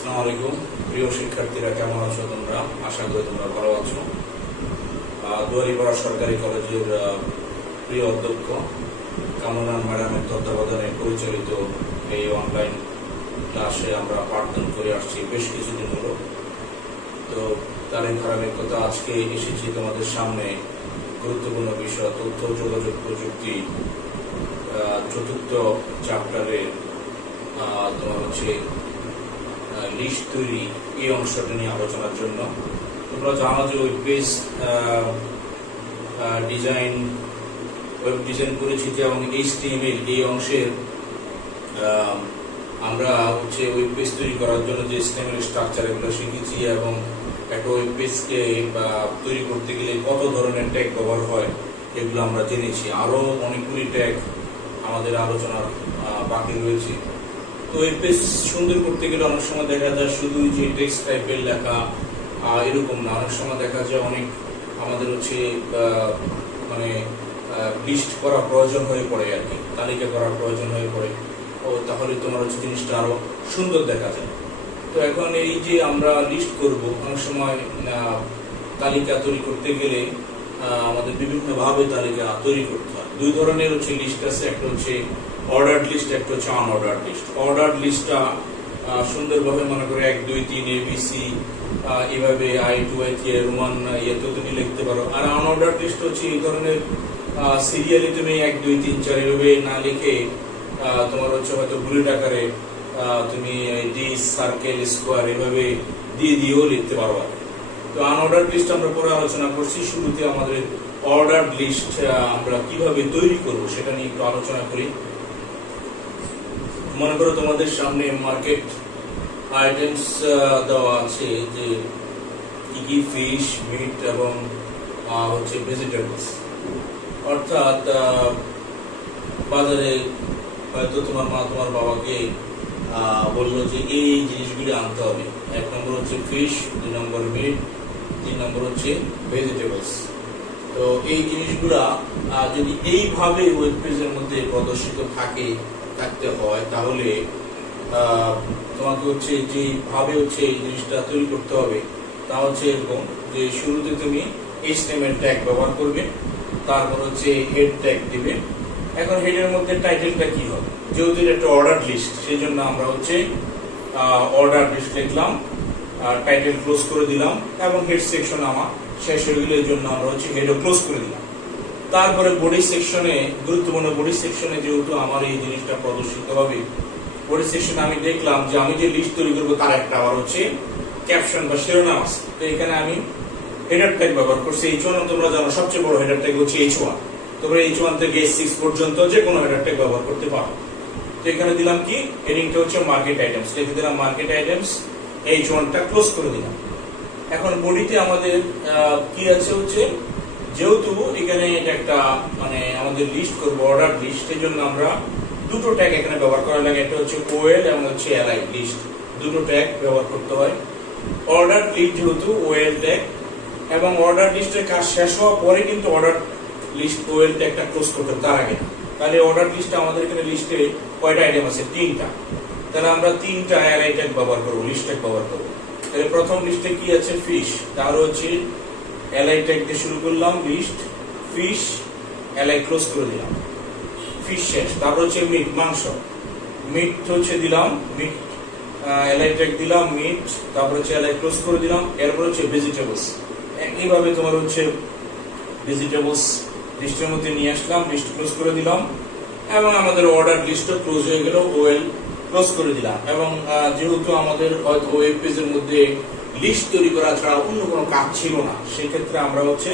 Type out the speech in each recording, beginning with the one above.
আসসালামু আলাইকুম প্রিয় শিক্ষার্থীরা, কেমন আছো তোমরা? আশা করি তোমরা ভালো আছো। দুয়ারিপাড়া সরকারি কলেজের প্রিয় অধ্যক্ষ কামরান ম্যাডামের তত্ত্বাবধানে পরিচালিত এই অনলাইন ক্লাসে আমরা পাঠদান করে আসছি বেশ কিছুদিন হলো। তো তারই ধারাবাহিকতা আজকে এসেছি তোমাদের সামনে গুরুত্বপূর্ণ বিষয় তথ্য যোগাযোগ প্রযুক্তি চতুর্থ চ্যাপ্টারের তোমার হচ্ছে লিস্ট তৈরি এই অংশটা নিয়ে আলোচনার জন্য। তোমরা জানো যে ওয়েব পেজ ডিজাইন পরিচিতি এবং HTML এই অংশের আমরা হচ্ছে ওয়েব পেজ তৈরি করার জন্য যে HTML স্ট্রাকচার এগুলো শিখেছি এবং একটা ওয়েব পেজকে তৈরি করতে গেলে কত ধরনের ট্যাগ ব্যবহার হয় এগুলো আমরা জেনেছি। আরো অনেকগুলি ট্যাগ আমাদের আলোচনার বাকি রয়েছে। তো ওয়েব পেজ সুন্দর করতে গেলে অনেক সময় দেখা যায় শুধু যে টেক্সট টাইপের লেখা এরকম না, অনেক সময় দেখা যায় অনেক আমাদের হচ্ছে মানে লিস্ট করা প্রয়োজন হয়ে পড়ে আর কি, তালিকা করার প্রয়োজন হয়ে পড়ে। ও তাহলে তোমার হচ্ছে জিনিসটা আরো সুন্দর দেখা যায়। তো এখন এই যে আমরা লিস্ট করব, অনেক সময় তালিকা তৈরি করতে গেলে আমাদের বিভিন্ন ভাবে তালিকা তৈরি করতে হয়। দুই ধরনের হচ্ছে লিস্ট আছে, একটা হচ্ছে অর্ডার্ড লিস্ট, একটা হচ্ছে আনঅর্ডার্ড লিস্ট। অর্ডার্ড লিস্টটা সুন্দরভাবে মনে করে 1 2 3 ABC এভাবে I2 I3 রোমান ইয়েতে তুমি লিখতে পারো। আর আনঅর্ডার্ড লিস্ট হচ্ছে এই ধরনের সিরিয়ালি তুমি 1 2 3 4 এভাবে না লিখে তোমার হচ্ছে হয়তো বুলেট আকারে তুমি ডি সার্কেল স্কোয়ার এভাবে দিয়েও লিখতে পারো। তো আনঅর্ডার্ড লিস্ট আমরা পরে আলোচনা করছি। শুরুতে আমাদের অর্ডার্ড লিস্ট আমরা কিভাবে তৈরি করব সেটা নিয়ে একটু আলোচনা করি। মনে করো তোমাদের সামনে মার্কেট আইটেমস দেওয়া আছে যে কি কি ফিশ, মিট এবং হচ্ছে ভেজিটেবলস। অর্থাৎ বাজারে হয়তো তোমার মা তোমার বাবাকে বললো যে এই জিনিসগুলি আনতে হবে। 1 নম্বর হচ্ছে ফিশ, 2 নম্বর মিট, 3 নম্বর হচ্ছে ভেজিটেবলস। তো এই জিনিসগুলা যদি এইভাবে ওয়েব পেজের মধ্যে প্রদর্শিত থাকতে হয় তাহলে তোমাকে হচ্ছে যেভাবে হচ্ছে এই জিনিসটা তৈরি করতে হবে তা হচ্ছে এরকম যে শুরুতে তুমি HTML ট্যাগ ব্যবহার করবে, তারপর হচ্ছে হেড ট্যাগ দিবে। এখন হেডের মধ্যে টাইটেলটা কি হবে? যেহেতু এটা একটা অর্ডার লিস্ট সেই জন্য আমরা হচ্ছে অর্ডার লিস্ট লিখলাম, টাইটেল ক্লোজ করে দিলাম এবং হেড সেকশন আমার শেষ হয়ে গেলে এর জন্য আমরা হচ্ছে হেডও ক্লোজ করে দিলাম। তারপরে বডি সেকশনে, গুরুত্বপূর্ণ বডি সেকশনে যেহেতু আমার এই জিনিসটা প্রদর্শিত হবে, বডি সেকশনে আমি দেখলাম যে আমি যে লিস্ট তৈরি করবো তার একটা আবার হচ্ছে ক্যাপশন বা শিরোনাম আছে। তো এখানে আমি হেডার ট্যাগ ব্যবহার করছি H1। তোমরা জানো সবচেয়ে বড় হেডার ট্যাগ হচ্ছে H1। তোমরা H1 থেকে H6 পর্যন্ত যে কোনো হেডার ট্যাগ ব্যবহার করতে পারো। তো এখানে দিলাম কি, হেডিংটা হচ্ছে মার্কেট আইটেমস, লিখে দিলাম মার্কেট আইটেমস, H1টা ক্লোজ করে দিলাম। এখন বডিতে আমাদের কি আছে হচ্ছে, যেহেতু এখানে এটা একটা মানে আমাদের লিস্ট করবো অর্ডার লিস্ট, এই জন্য আমরা দুটো ট্যাগ এখানে ব্যবহার করা লাগে। একটা হচ্ছে OL এবং হচ্ছে LI লিস্ট, দুটো ট্যাগ ব্যবহার করতে হয়। অর্ডার লিস্ট যেহেতু OL ট্যাগ এবং অর্ডার লিস্টের কাজ শেষ হওয়ার পরে কিন্তু অর্ডার লিস্ট OL ট্যাগটা ক্লোজ করতে তার আগে। তাহলে অর্ডার লিস্টে আমাদের এখানে লিস্টে কয়টা আইটেম আছে? 3টা। তাহলে আমরা 3টা LI ট্যাগ ব্যবহার করবো, লিস্ট ট্যাগ ব্যবহার করবো। তাহলে প্রথম লিস্টে কি আছে? ফিশ। তাহলে হচ্ছে LI ট্যাগ দিয়ে শুরু করলাম, লিস্ট ফিশ, LI ক্লোজ করে দিলাম, ফিশ শেষ। তারপর হচ্ছে মিট, মাংস, মিট হচ্ছে দিলাম, মিট LI ট্যাগ দিলাম, মিট, তারপর হচ্ছে LI ক্লোজ করে দিলাম। এরপর হচ্ছে ভেজিটেবলস। একইভাবে তোমার হচ্ছে ভেজিটেবলস লিস্টের মধ্যে নিয়ে আসলাম, লিস্ট ক্লোজ করে দিলাম এবং আমাদের অর্ডার লিস্টও ক্লোজ হয়ে গেল, OL ক্লোজ করে দিলাম। এবং যেহেতু আমাদের হয়তো ওয়েব পেজের মধ্যে লিস্ট তৈরি করা ছাড়া অন্য কোনো কাজ ছিল না, সেক্ষেত্রে আমরা হচ্ছে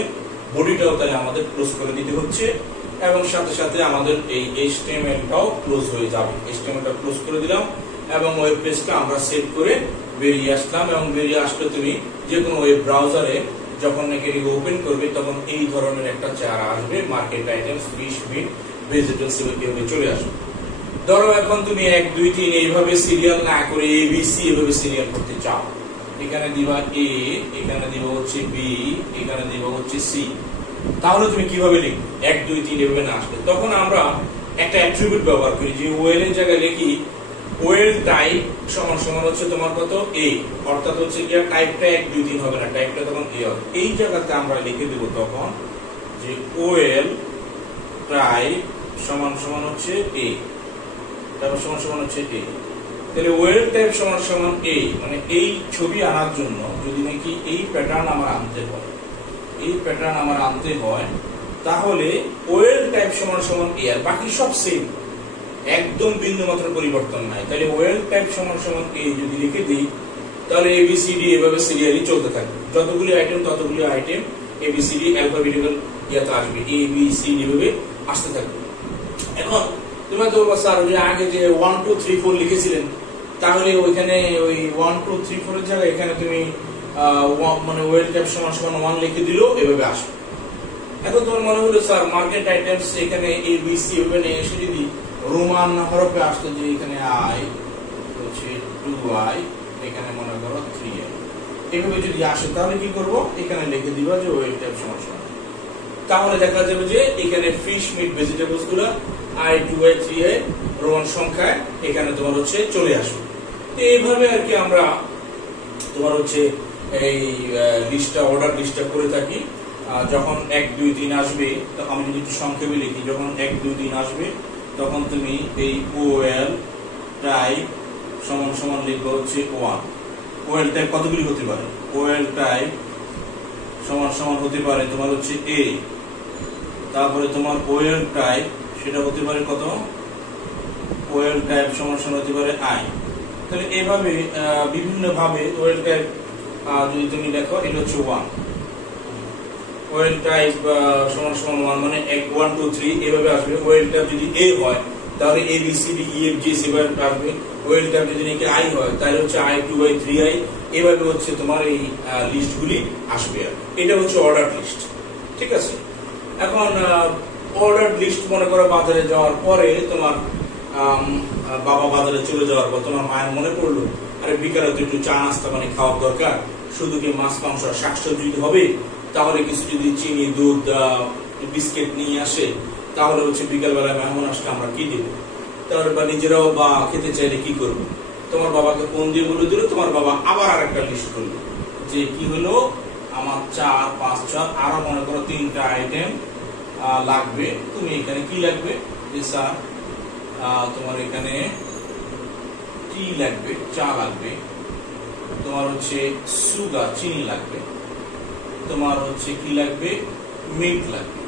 বডিটাও তাহলে আমাদের ক্লোজ করে দিতে হচ্ছে এবং সাথে সাথে আমাদের এই HTML-টাও ক্লোজ হয়ে যাবে। HTML-টা ক্লোজ করে দিলাম এবং ওয়েব পেজটা আমরা সেভ করে বেরিয়ে আসলাম। এবং বেরিয়ে আসলে তুমি যে কোনো ওয়েব ব্রাউজারে যখন নাকি ওপেন করবে তখন এই ধরনের একটা চেহারা আসবে, market items, fish, meat, vegetables এভাবে চলে আসবে। ধরো এখন তুমি 1 2 3 এইভাবে সিরিয়াল না করে ABC এভাবে সিরিয়াল করতে চাও, এখানে দিবা A, এখানে দিবা হচ্ছে B, এখানে দিবা হচ্ছে C। তাহলে তুমি কিভাবে লিখবে? 1 2 3 এভাবে না আসলে তখন আমরা একটা অ্যাট্রিবিউট ব্যবহার করি যে OL এর জায়গায় লিখি ওয়েল টাইপ সমান সমান হচ্ছে তোমার কত এ, অর্থাৎ হচ্ছে কি টাইপটা 1 2 3 হবে না, টাইপটা তখন এ হবে। এই জায়গাতে আমরা লিখে দেব তখন যে ওয়েল টাইপ সমান সমান হচ্ছে এ, তারপর সমান সমান হচ্ছে এ। তাহলে ওয়েল টাইপ সমান সমান এ, মানে এই ছবি আনার জন্য যদি নাকি এই প্যাটার্ন আমার আনতে হয়, এই প্যাটার্ন আমার আনতে হয়, তাহলে ওয়েল টাইপ সমান সমান এ, আর বাকি সব সেম, একদম বিন্দু মাত্র পরিবর্তন নাই। তাহলে ওয়েল টাইপ সমান সমান এ যদি লিখে দিই, তাহলে এবিসিডি এভাবে সিরিয়ালি চলতে থাকবে, যতগুলি আইটেম ততগুলি আইটেম এবিসিডি অ্যালফাবেটিক্যাল ইয়াতে আসবে, এ বি সি ডি ভাবে আসতে থাকবে। এখন তুমি তো বলবা স্যার ওই আগে যে 1 2 3 4 লিখেছিলেন, তাহলে ওইখানে ওই 1 2 3 4 এর জায়গায় এখানে তুমি মানে ওয়েল টাইপ সমান সমান 1 লিখে দিলেও এভাবে আসবে। এখন তোমার মনে হলো স্যার মার্কেট আইটেমস এখানে এ বি সি এভাবে নিয়ে এসে যদি রোমান হরফে আসতো, যে এখানে আই হচ্ছে 2i, এখানে মনে করো 3i, এভাবে যদি আসে তাহলে কি করব, এখানে লিখে দিবা যে ওয়েল টাইপ সমান সমান। তাহলে দেখা যাবে যে এখানে ফিশ মিট ভেজিটেবলস গুলো i 2i 3i রোমান সংখ্যায় এখানে তোমার হচ্ছে চলে আসবে। তো এইভাবে আর কি আমরা তোমার হচ্ছে এই লিস্টটা, অর্ডার লিস্টটা করে থাকি। যখন 1 2 3 আসবে, তো আমি যদি একটু সংক্ষেপে লিখি, যখন 1 2 3 আসবে তখন তুমি এই ওয়েল টাইপ সমান সমান লিখবে হচ্ছে 1। ওয়েল টাইপ কতগুলি হতে পারে, ওয়েল টাইপ সমান সমান হতে পারে তোমার হচ্ছে এ, তারপরে তোমার ওয়েল টাইপ সেটা হতে পারে কত, ওয়েল টাইপ সমান সমান হতে পারে আই। তাহলে এইভাবে বিভিন্ন ভাবে ওয়েল টাইপ যদি তুমি দেখো, এটা হচ্ছে 1, ওয়েল টাইপ সমান সমান 1 মানে 1 2 3 এভাবে আসবে। ওয়েল টাইপ যদি এ হয় তাহলে A B C D E F G সেভাবে আসবে। ওয়েল টাইপ যদি নাকি আই হয় তাহলে হচ্ছে i 2i 3i, এভাবে হচ্ছে তোমার এই লিস্টগুলি আসবে। আর এটা হচ্ছে অর্ডার লিস্ট, ঠিক আছে। এখন অর্ডার লিস্ট মনে করো বাজারে যাওয়ার পরে, তোমার বাবা বাজারে চলে যাওয়ার পর তোমার মায়ের মনে পড়লো আরে বিকালে তো একটু চা নাস্তা মানে খাওয়ার দরকার, শুধু কি মাছ মাংস শাকসবজি হবে, তাহলে কিছু যদি চিনি দুধ বিস্কিট নিয়ে আসে, তাহলে হচ্ছে বিকাল বেলায় মেহমান আসলে আমরা কি দেবো, তাহলে বা নিজেরাও বা খেতে চাইলে কি করবো, তোমার বাবাকে ফোন দিয়ে বলে দিল, তোমার বাবা আবার আরেকটা লিস্ট করলো যে কি হলো আমার 4 5 6 আরো মনে করো 3টা আইটেম লাগবে। তুমি এখানে কি লাগবে, যে স্যার তোমার এখানে টি লাগবে, চা লাগবে, তোমার হচ্ছে সুগার চিনি লাগবে, তোমার হচ্ছে কি লাগবে মিল্ক লাগবে।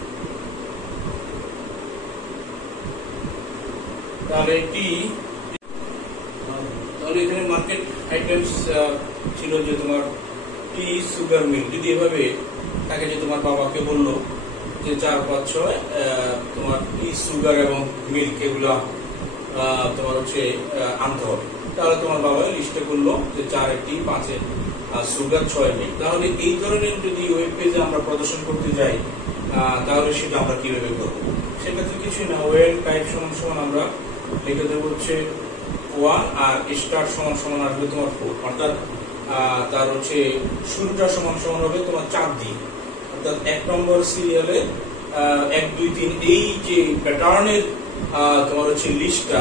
তাহলে টি, তাহলে এখানে মার্কেট আইটেমস ছিল যে তোমার টি সুগার মিল্ক। যদি এভাবে তাকে যে তোমার বাবাকে বললো যে 4 5 6 তোমার টি সুগার এবং মিল্ক এগুলো তোমার হচ্ছে আনতে হবে, তাহলে তোমার বাবা লিস্টে করলো যে 4 টি 5 সুগার 6 মিল্ক। তাহলে এই ধরনের যদি ওয়েব পেজে আমরা প্রদর্শন করতে যাই, তাহলে সেটা আমরা কিভাবে করবো, সেটা তো কিছুই না, ওয়েল টাইপ সমান সমান আমরা লিখে দেবো হচ্ছে 1 আর স্টার সমান সমান আসবে তোমার 4, অর্থাৎ তার হচ্ছে শুরুটা সমান সমান হবে তোমার 4 দিয়ে, অর্থাৎ 1 নম্বর সিরিয়ালে 1 2 3 এই যে প্যাটার্নের তোমার হচ্ছে লিস্টটা,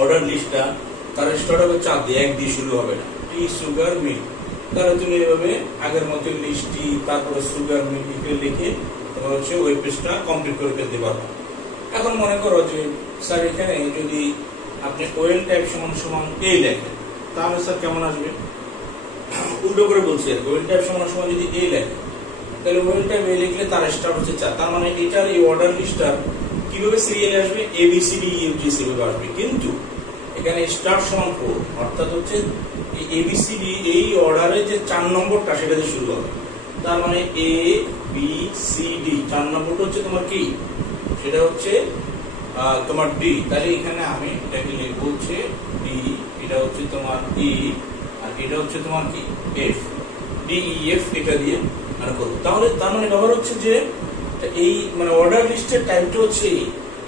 অর্ডার লিস্টটা, তার স্টার্ট হবে 4 দিয়ে, 1 দিয়ে শুরু হবে না, টি সুগার মিল্ক। তাহলে তুমি এভাবে আগের মতো লিস্টটি তারপরে সুগার মিল্ক লিখে তোমার হচ্ছে ওয়েব পেজটা কমপ্লিট করে ফেলতে পারবে। এখন মনে করো যে স্যার এখানে যদি আপনি ওয়েল টাইপ সমান সমান এ লেখেন, তাহলে স্যার কেমন আসবে, উল্টো করে বলছি আর ওয়েল টাইপ সমান সমান যদি এ লেখেন, তাহলে ওয়েল টাইপ এ লিখলে তার স্টার্ট হচ্ছে 4, তার মানে এটার এই অর্ডার লিস্টটা কিভাবে সিরিয়ালে আসবে, A B C D E F G সেভাবে আসবে, কিন্তু এখানে স্টার্ট সমান 4, অর্থাৎ হচ্ছে এই এ বি সি ডি এই অর্ডারে যে 4 নম্বরটা সেটা দিয়ে শুরু হবে, তার মানে এ বি সি ডি 4 নম্বরটা হচ্ছে তোমার কি, সেটা হচ্ছে তোমার ডি। তাহলে এখানে আমি এটাকে লিখবো হচ্ছে ডি, এটা হচ্ছে তোমার ই, আর এটা হচ্ছে তোমার কি এফ, ডি ই এফ এটা দিয়ে মানে করবো। তাহলে তার মানে ব্যাপার হচ্ছে যে এই মানে অর্ডার লিস্টের টাইপটা হচ্ছে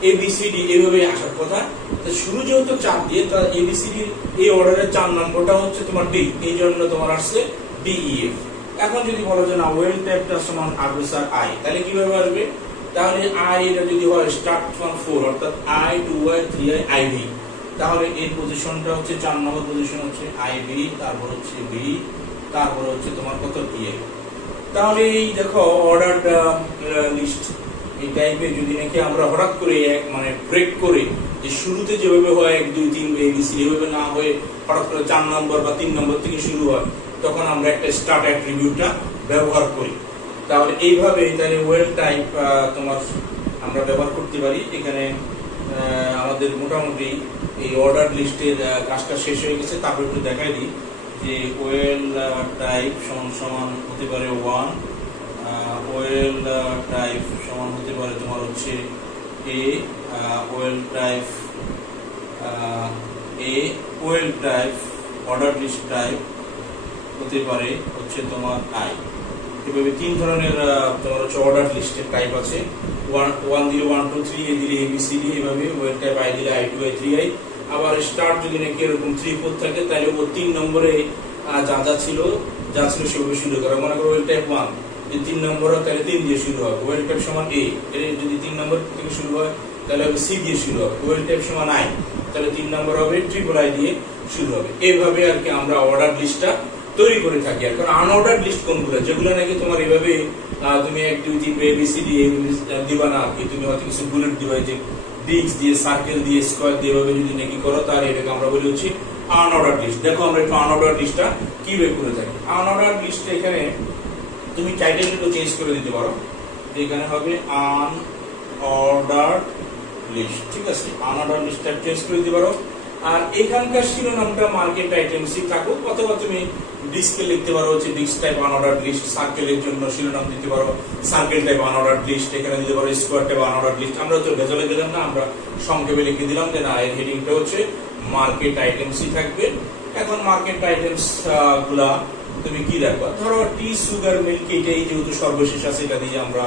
এ বি সি ডি এভাবে আসার কথা, তো শুরু যেহেতু 4 দিয়ে, তার এ বি সি ডি এই অর্ডারের 4 নম্বরটা হচ্ছে তোমার ডি, এই জন্য তোমার আসছে ডি ই এফ। এখন যদি বলো যে না ওয়েল টাইপটা সমান আসবে স্যার আই, তাহলে কিভাবে আসবে, তাহলে আই এটা যদি হয় স্টার্ট সমান 4, অর্থাৎ i 2i 3i আইভি, তাহলে এই পজিশনটা হচ্ছে 4 নম্বর পজিশন হচ্ছে IB, তারপর হচ্ছে B, তারপর হচ্ছে তোমার কত PA। তাহলে এই দেখো অর্ডার লিস্ট এই টাইপের যদি নাকি আমরা হঠাৎ করে মানে ব্রেক করে যে শুরুতে যেভাবে হয় 1 2 3 ABC এভাবে না হয়ে হঠাৎ করে 4 নম্বর বা 3 নম্বর থেকে শুরু হয়, তখন আমরা একটা স্টার্ট অ্যাট্রিবিউটটা ব্যবহার করি। তাহলে এইভাবে তাহলে ওয়েল টাইপ তোমার আমরা ব্যবহার করতে পারি। এখানে আমাদের মোটামুটি এই অর্ডার লিস্টের কাজটা শেষ হয়ে গেছে। তারপর একটু দেখাই দিই যে ওয়েল টাইপ সমান হতে পারে 1, ওয়েল টাইপ সমান হতে পারে তোমার হচ্ছে A, OL type OL type order list type হতে পারে হচ্ছে তোমার I। এভাবে 3 ধরনের তোমার হচ্ছে অর্ডার লিস্টের টাইপ আছে। 1 দিলে 1 2 3, এ দিলে ABCD, এভাবে ওয়েল টাইপ I দিলে I2 I3 I। আবার স্টার্ট যদি নাকি এরকম 3 4 থাকে তাহলে ও 3 নম্বরে যা ছিল সেভাবে শুরু করা। মনে করো ওয়েল টাইপ 1 যদি 3 নম্বর হয় তাহলে 3 দিয়ে শুরু হবে। ওয়েল টাইপ সমান A, এর যদি 3 নম্বর থেকে শুরু হয় তাহলে হবে C দিয়ে শুরু হবে। ওয়েল টাইপ সমান I, তাহলে 3 নম্বর হবে ট্রিপল I দিয়ে শুরু হবে। এইভাবে আর কি আমরা অর্ডার লিস্টটা তৈরি করে থাকি। আর কারণ আনঅর্ডার লিস্ট কোনগুলো, যেগুলো নাকি তোমার এইভাবে তুমি 1 2 3 ABCD দিবা না, কি তুমি হয়তো কিছু বুলেট দিবা, যে ডিস্ক দিয়ে সার্কেল দিয়ে স্কয়ার দিয়ে এভাবে যদি নাকি করো তাহলে এটাকে আমরা বলি হচ্ছে আনঅর্ডার লিস্ট। দেখো আমরা একটু আনঅর্ডার লিস্টটা কিভাবে করে থাকি। আনঅর্ডার লিস্ট এখানে তুমি টাইটেল একটু চেঞ্জ করে দিতে পারো, এখানে হবে আনঅর্ডার লিস্ট, ঠিক আছে। আনঅর্ডার লিস্টটা চেঞ্জ করে দিতে পারো। আর এখানকার শিরোনামটা মার্কেট আইটেমসই থাকুক, অথবা তুমি ডিস্কে লিখতে পারো হচ্ছে ডিস্ক টাইপ আনঅর্ডার লিস্ট। সার্কেলের জন্য শিরোনাম দিতে পারো সার্কেল টাইপ আনঅর্ডার লিস্ট, এখানে দিতে পারো স্কয়ার টাইপ আনঅর্ডার লিস্ট। আমরা তো ভেজালে দিলাম না, আমরা সংক্ষেপে লিখে দিলাম যে না, এর হেডিংটা হচ্ছে মার্কেট আইটেমসই থাকবে। এখন মার্কেট আইটেমস গুলা তুমি কি রাখবা, ধরো টি সুগার মিল্ক, এটাই যেহেতু সর্বশেষ আছে এটা দিয়ে আমরা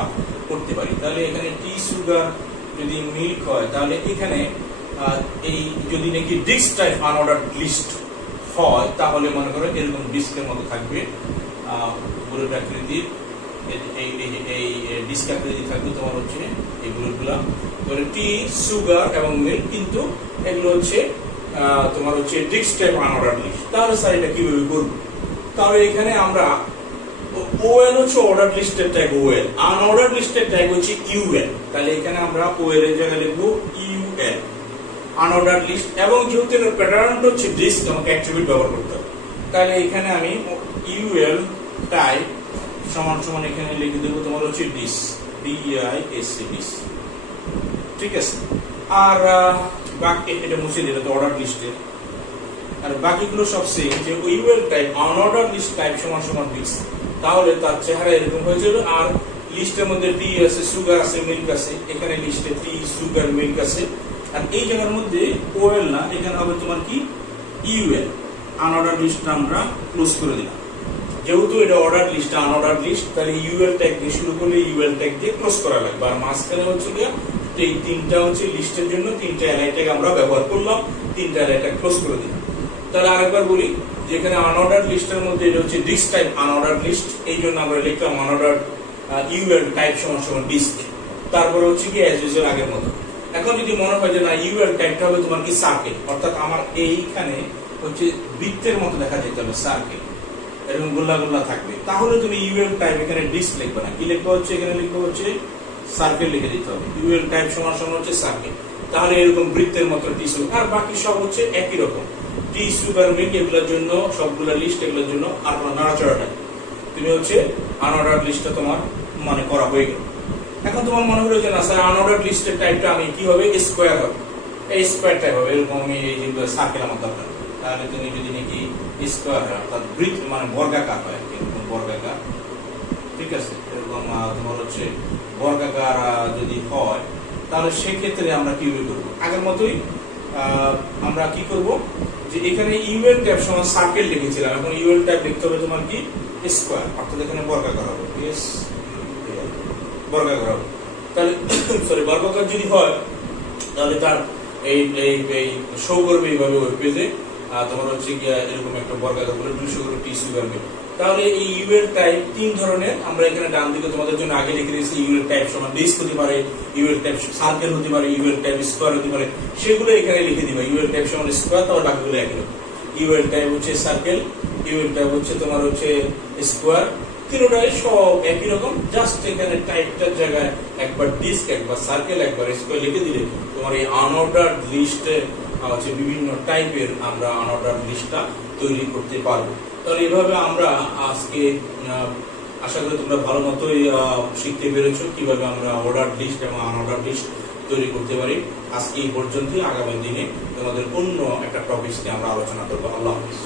করতে পারি। তাহলে এখানে টি সুগার যদি মিল্ক হয় তাহলে এখানে এই যদি নাকি ডিস্ক টাইপ আনঅর্ডার লিস্ট হয় তাহলে মনে করো এরকম ডিস্কের মতো থাকবে, বুলেট আকৃতির এই ডিস্ক আকৃতি থাকবে তোমার হচ্ছে এই বুলেটগুলা। তাহলে টি সুগার এবং মিল্ক, কিন্তু এগুলো হচ্ছে তোমার হচ্ছে ডিস্ক টাইপ আনঅর্ডার লিস্ট। তাহলে স্যার এটা কিভাবে করবো? তাহলে এখানে আমরা ওএল হচ্ছে অর্ডার লিস্টের ট্যাগ ওএল, আনঅর্ডার লিস্টের ট্যাগ হচ্ছে ইউএল। তাহলে এখানে আমরা ওএল এর জায়গায় লিখবো ইউএল, আনঅর্ডার লিস্ট। এবং যেহেতু এর প্যাটার্নটা হচ্ছে ডিস্ক, আমাকে অ্যাট্রিবিউট ব্যবহার করতে হবে। তাহলে এখানে আমি ইউএল টাইপ সমান সমান এখানে লিখে দেবো তোমার হচ্ছে ডিস্ক, DISC ডিস্ক, ঠিক আছে। আর বাকি এটা মুছে দিলে তো অর্ডার লিস্টে, আর বাকিগুলো সব সেম, যে UL type unorder list type সমান সমান ডিস্ক। তাহলে তার চেহারা এরকম হয়ে যাবে। আর লিস্টের মধ্যে টি আছে, সুগার আছে, মিল্ক আছে, এখানে লিস্টে টি সুগার মিল্ক আছে। আর এই জায়গার মধ্যে ওএল না, এখানে হবে তোমার কি ইউএল। আনঅর্ডার লিস্টটা আমরা ক্লোজ করে দিলাম। যেহেতু এটা অর্ডার লিস্ট আনঅর্ডার লিস্ট, তাহলে ইউএল ট্যাগ দিয়ে শুরু করলে ইউএল ট্যাগ দিয়ে ক্লোজ করা লাগবে। আর মাঝখানে হচ্ছে কি এই 3টা হচ্ছে লিস্টের জন্য 3টা এলআই ট্যাগ আমরা ব্যবহার করলাম, 3টা এলআই ট্যাগ ক্লোজ করে দিলাম। তাহলে আরেকবার বলি, যেখানে আনঅর্ডার লিস্টের মধ্যে এটা হচ্ছে ডিস্ক টাইপ আনঅর্ডার লিস্ট, এই জন্য আমরা লিখলাম আনঅর্ডার ইউএল টাইপ সমান সমান ডিস্ক। তারপরে হচ্ছে কি অ্যাজ ইউজুয়াল আগের মতো। এখন যদি মনে হয় যে না ইউএল টাইপটা হবে তোমার কি সার্কেল, অর্থাৎ আমার এইখানে হচ্ছে বৃত্তের মতো দেখা যেতে হবে, সার্কেল এরকম গোল্লা গোল্লা থাকবে, তাহলে তুমি ইউএল টাইপ এখানে ডিস্ক লিখবে না, কি লিখবে হচ্ছে এখানে লিখবে হচ্ছে সার্কেল লিখে দিতে হবে। ইউএল টাইপ সমান সমান হচ্ছে সার্কেল। তাহলে এরকম বৃত্তের মতো টি সুগার, আর বাকি সব হচ্ছে একই রকম টি সুগার মিল্ক, এগুলোর জন্য সবগুলো লিস্ট, এগুলোর জন্য আর কোনো নাড়াচড়া নাই। তুমি হচ্ছে আনঅর্ডার লিস্টটা তোমার মানে করা হয়ে গেল। এখন তোমার মনে হলো যে না স্যার আনঅর্ডার লিস্টের টাইপটা আমি কি হবে, স্কোয়ার হবে, এই স্কোয়ার টাইপ হবে, এরকম আমি এই যেগুলো সার্কেল আমার দরকার। তাহলে তুমি যদি নাকি স্কোয়ার হয় অর্থাৎ বৃত্ত মানে বর্গাকার হয়, এরকম বর্গাকার, ঠিক আছে, এরকম তোমার হচ্ছে বর্গাকার যদি হয় তাহলে সেক্ষেত্রে আমরা কিভাবে করবো, আগের মতোই আমরা কি করব, যে এখানে ইউএল ট্যাব সমান সার্কেল লিখেছিলাম, এখন ইউএল ট্যাব লিখতে হবে তোমার কি স্কোয়ার, অর্থাৎ এখানে বর্গাকার হবে, বর্গাকার হবে। তাহলে সরি বর্গাকার যদি হয় তাহলে তার এই শো করবে এইভাবে ওয়েব পেজে তোমার হচ্ছে গিয়া এরকম একটা বর্গাকার বলে 200 করে টি সুগার মিল্ক। তাহলে এই ইউএল টাইপ 3 ধরনের। আমরা এখানে ডান দিকে তোমাদের জন্য আগে লিখে দিয়েছি ইউএল টাইপ সমান ডিস্ক হতে পারে, ইউএল টাইপ সার্কেল হতে পারে, ইউএল টাইপ স্কয়ার হতে পারে, সেগুলো এখানে লিখে দিবা। ইউএল টাইপ সমান স্কয়ার, তাহলে বাকিগুলো একই রকম। ইউএল টাইপ হচ্ছে সার্কেল, ইউএল টাইপ হচ্ছে তোমার হচ্ছে স্কয়ার, তিনটাই সব একই রকম, জাস্ট এখানে টাইপটার জায়গায় একবার ডিস্ক, একবার সার্কেল, একবার স্কয়ার লিখে দিলে তোমার এই আনঅর্ডার্ড লিস্টে হচ্ছে বিভিন্ন টাইপের আমরা আনঅর্ডার্ড লিস্টটা তৈরি করতে পারবো। তাহলে এভাবে আমরা আজকে আশা করি তোমরা ভালো মতোই শিখতে পেরেছো কিভাবে আমরা অর্ডার লিস্ট এবং আনঅর্ডার লিস্ট তৈরি করতে পারি। আজকে এই পর্যন্তই, আগামী দিনে তোমাদের অন্য একটা টপিকস নিয়ে আমরা আলোচনা করবো। আল্লাহ হাফেজ।